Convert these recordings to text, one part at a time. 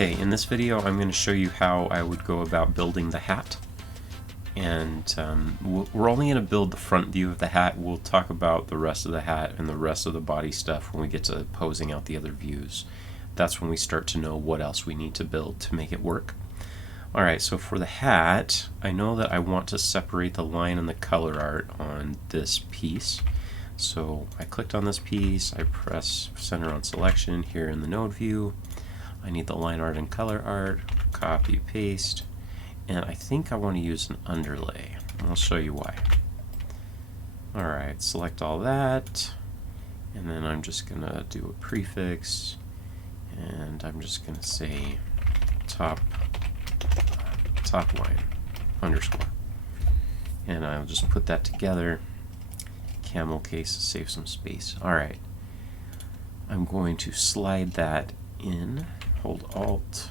Okay, in this video I'm going to show you how I would go about building the hat. And we're only going to build the front view of the hat. We'll talk about the rest of the hat and the rest of the body stuff when we get to posing out the other views. That's when we start to know what else we need to build to make it work. Alright, so for the hat, I know that I want to separate the line and the color art on this piece. So I clicked on this piece, I press center on selection here in the node view. I need the line art and color art, copy, paste, and I think I want to use an underlay. I'll show you why. Alright, select all that, and then I'm just going to do a prefix, and I'm just going to say top line underscore. And I'll just put that together, camel case to save some space. Alright, I'm going to slide that in. Hold Alt,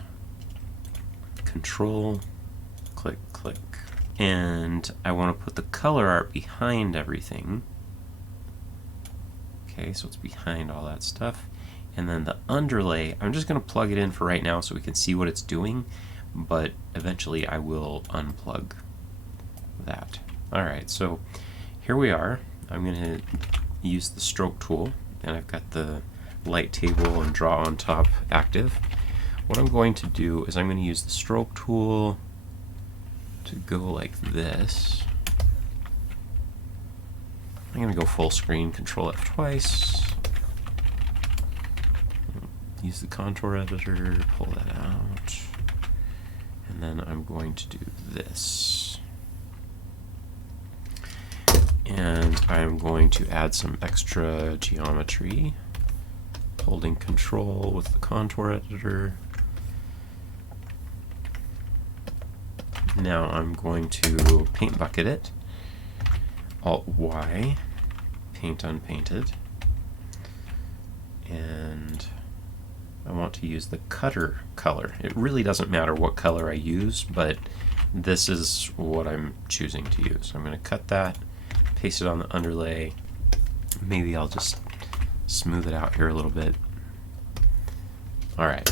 Control, click, click. And I want to put the color art behind everything. Okay, so it's behind all that stuff. And then the underlay, I'm just going to plug it in for right now so we can see what it's doing, but eventually I will unplug that. Alright, so here we are. I'm going to use the stroke tool, and I've got the light table and draw on top active. What I'm going to do is I'm going to use the stroke tool to go like this. I'm going to go full screen, Control F twice. Use the contour editor, pull that out. And then I'm going to do this. And I'm going to add some extra geometry, holding Control with the contour editor. Now I'm going to paint bucket it, Alt Y, paint unpainted, and I want to use the cutter color. It really doesn't matter what color I use, but this is what I'm choosing to use. I'm going to cut that, paste it on the underlay. Maybe I'll just smooth it out here a little bit. Alright,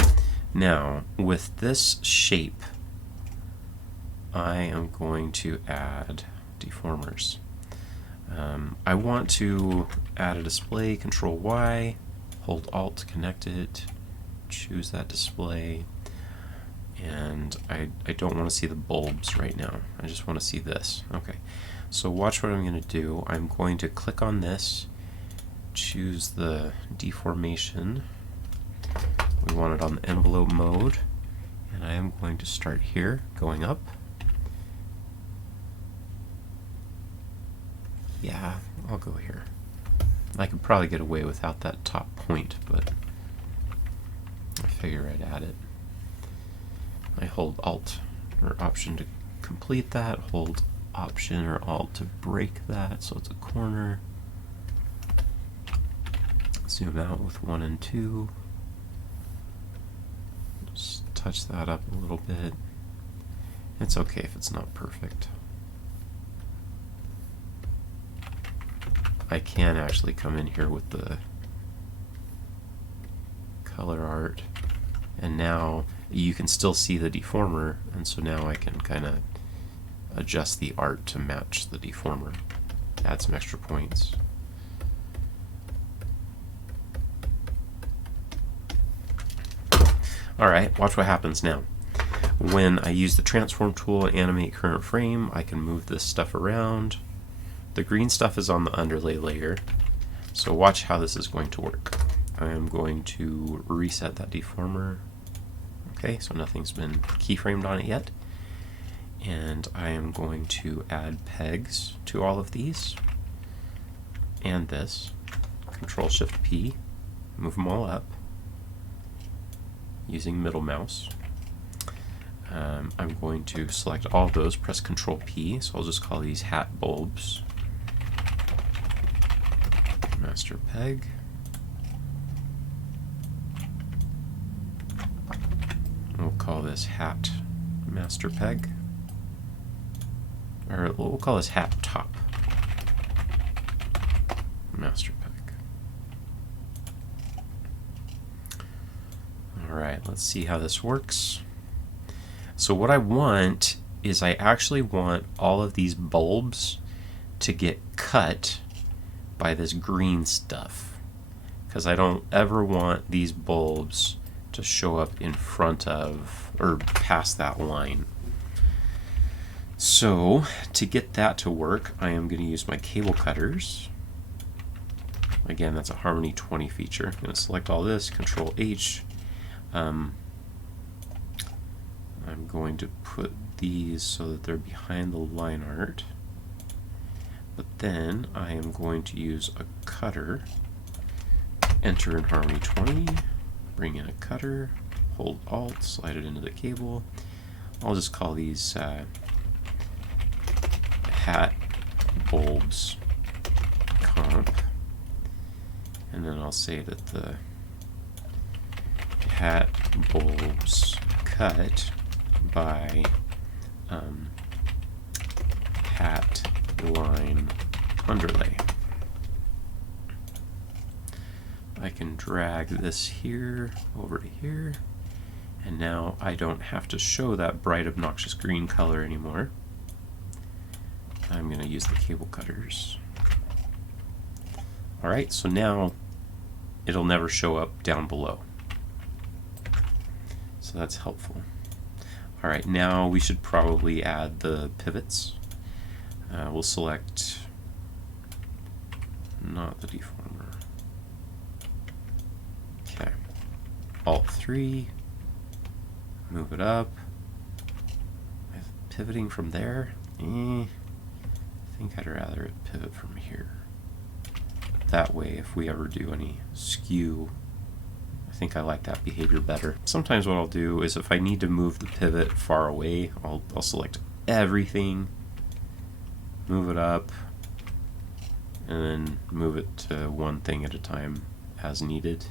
now with this shape, I am going to add deformers. I want to add a display, Control Y, hold Alt to connect it, choose that display, and I don't want to see the bulbs right now. I just want to see this. Okay, so watch what I'm going to do. I'm going to click on this, choose the deformation. We want it on the envelope mode, and I am going to start here, going up. Yeah, I'll go here. I could probably get away without that top point, but I figure I'd add it. I hold Alt or Option to complete that, hold Option or Alt to break that so it's a corner. Zoom out with 1 and 2. Just touch that up a little bit. It's okay if it's not perfect. I can actually come in here with the color art, and now you can still see the deformer, and so now I can kind of adjust the art to match the deformer, add some extra points. Alright, watch what happens now. When I use the transform tool, animate current frame, I can move this stuff around. The green stuff is on the underlay layer, so watch how this is going to work. I am going to reset that deformer. Okay, so nothing's been keyframed on it yet. And I am going to add pegs to all of these, and this. Control-Shift-P, move them all up, using middle mouse. I'm going to select all of those, press Control-P, so I'll just call these hat bulbs. Master peg. We'll call this hat master peg. Or we'll call this hat top master peg. Alright. Alright, let's see how this works. So what I want is I actually want all of these bulbs to get cut by this green stuff, because I don't ever want these bulbs to show up in front of or past that line. So to get that to work, I am going to use my cable cutters. Again, that's a Harmony 20 feature. I'm going to select all this, Control H. I'm going to put these so that they're behind the line art. But then I am going to use a cutter, enter in Harmony 20, bring in a cutter, hold Alt, slide it into the cable. I'll just call these hat bulbs comp. And then I'll say that the hat bulbs cut by hat line underlay. I can drag this here over to here, and now I don't have to show that bright obnoxious green color anymore. I'm going to use the cable cutters. Alright, so now it'll never show up down below. So that's helpful. Alright, now we should probably add the pivots. We'll select not the deformer. Okay. Alt 3, move it up. Pivoting from there? I think I'd rather it pivot from here. That way, if we ever do any skew, I think I like that behavior better. Sometimes what I'll do is if I need to move the pivot far away, I'll select everything, move it up, and then move it to one thing at a time as needed.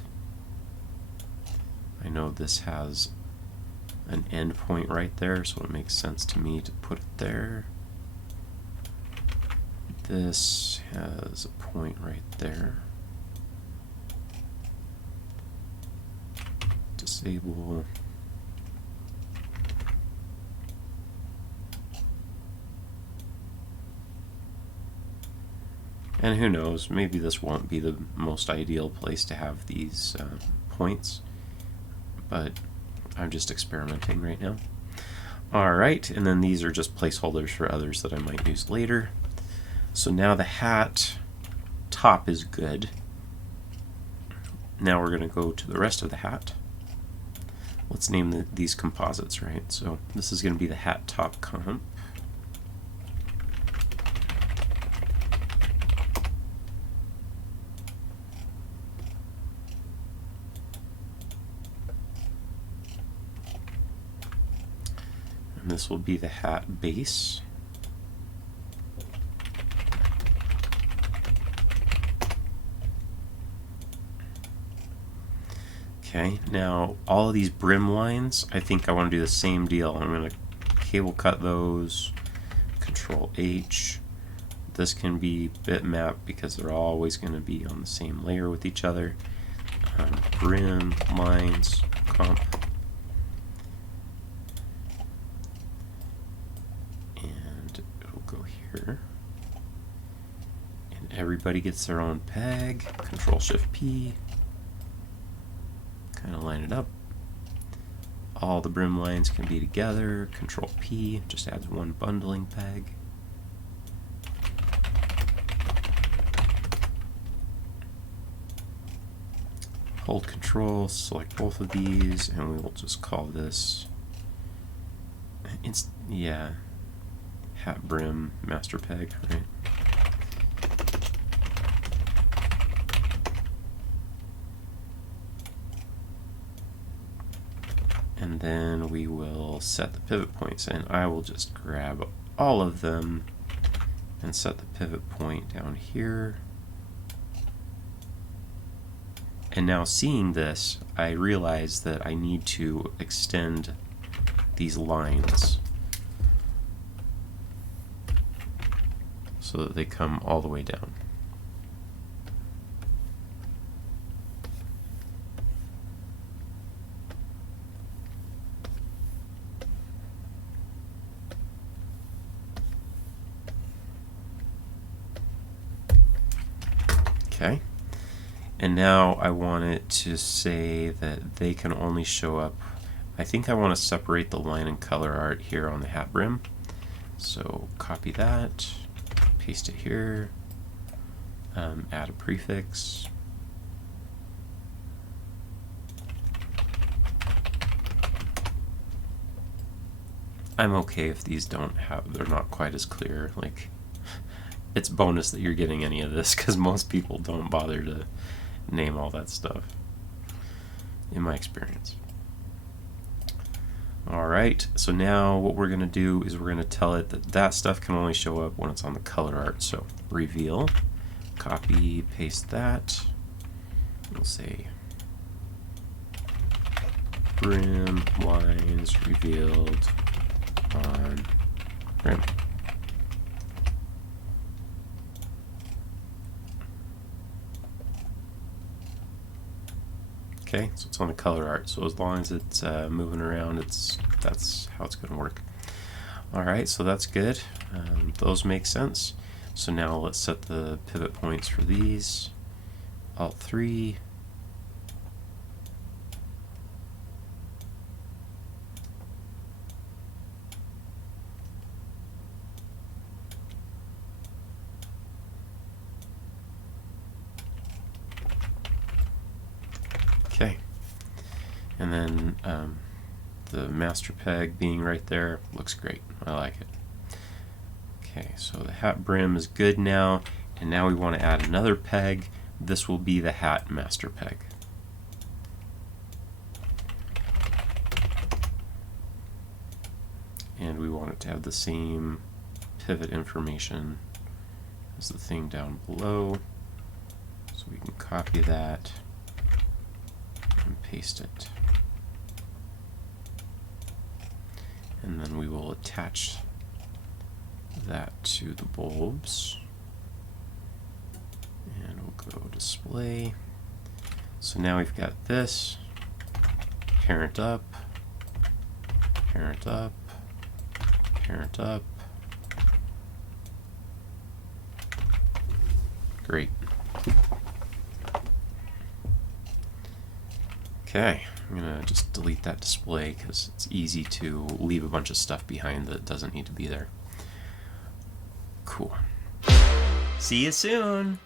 I know this has an end point right there, so it makes sense to me to put it there. This has a point right there. Disable. And who knows, maybe this won't be the most ideal place to have these points, but I'm just experimenting right now. Alright, and then these are just placeholders for others that I might use later. So now the hat top is good. Now we're going to go to the rest of the hat. Let's name these composites, right? So this is going to be the hat top comp. And this will be the hat base. Okay, now all of these brim lines, I think I want to do the same deal. I'm going to cable cut those, Control H. This can be bitmap because they're always going to be on the same layer with each other. Brim lines, comp. And it'll go here. And everybody gets their own peg, Control Shift P. Kind of line it up. All the brim lines can be together. Control P just adds one bundling peg. Hold Control, select both of these, and we will just call this Hat Brim master peg, right? And then we will set the pivot points, and I will just grab all of them and set the pivot point down here. And now seeing this, I realize that I need to extend these lines so that they come all the way down. Okay. And now I want it to say that they can only show up. I think I want to separate the line and color art here on the hat brim. So copy that, paste it here, add a prefix. I'm okay if these they're not quite as clear. Like, it's bonus that you're getting any of this because most people don't bother to name all that stuff, in my experience. Alright, so now what we're going to do is we're going to tell it that that stuff can only show up when it's on the color art. So reveal, copy, paste that. We'll say brim lines revealed on brim. Okay, so it's on the color art. So as long as it's moving around, that's how it's going to work. All right, so that's good. Those make sense. So now let's set the pivot points for these. Alt 3. Okay, and then the master peg being right there looks great. I like it. Okay, so the hat brim is good now, and now we want to add another peg. This will be the hat master peg. And we want it to have the same pivot information as the thing down below. So we can copy that and paste it. And then we will attach that to the bulbs. And we'll go display. So now we've got this, parent up, parent up, parent up. Great. Okay, I'm gonna just delete that display because it's easy to leave a bunch of stuff behind that doesn't need to be there. Cool. See you soon!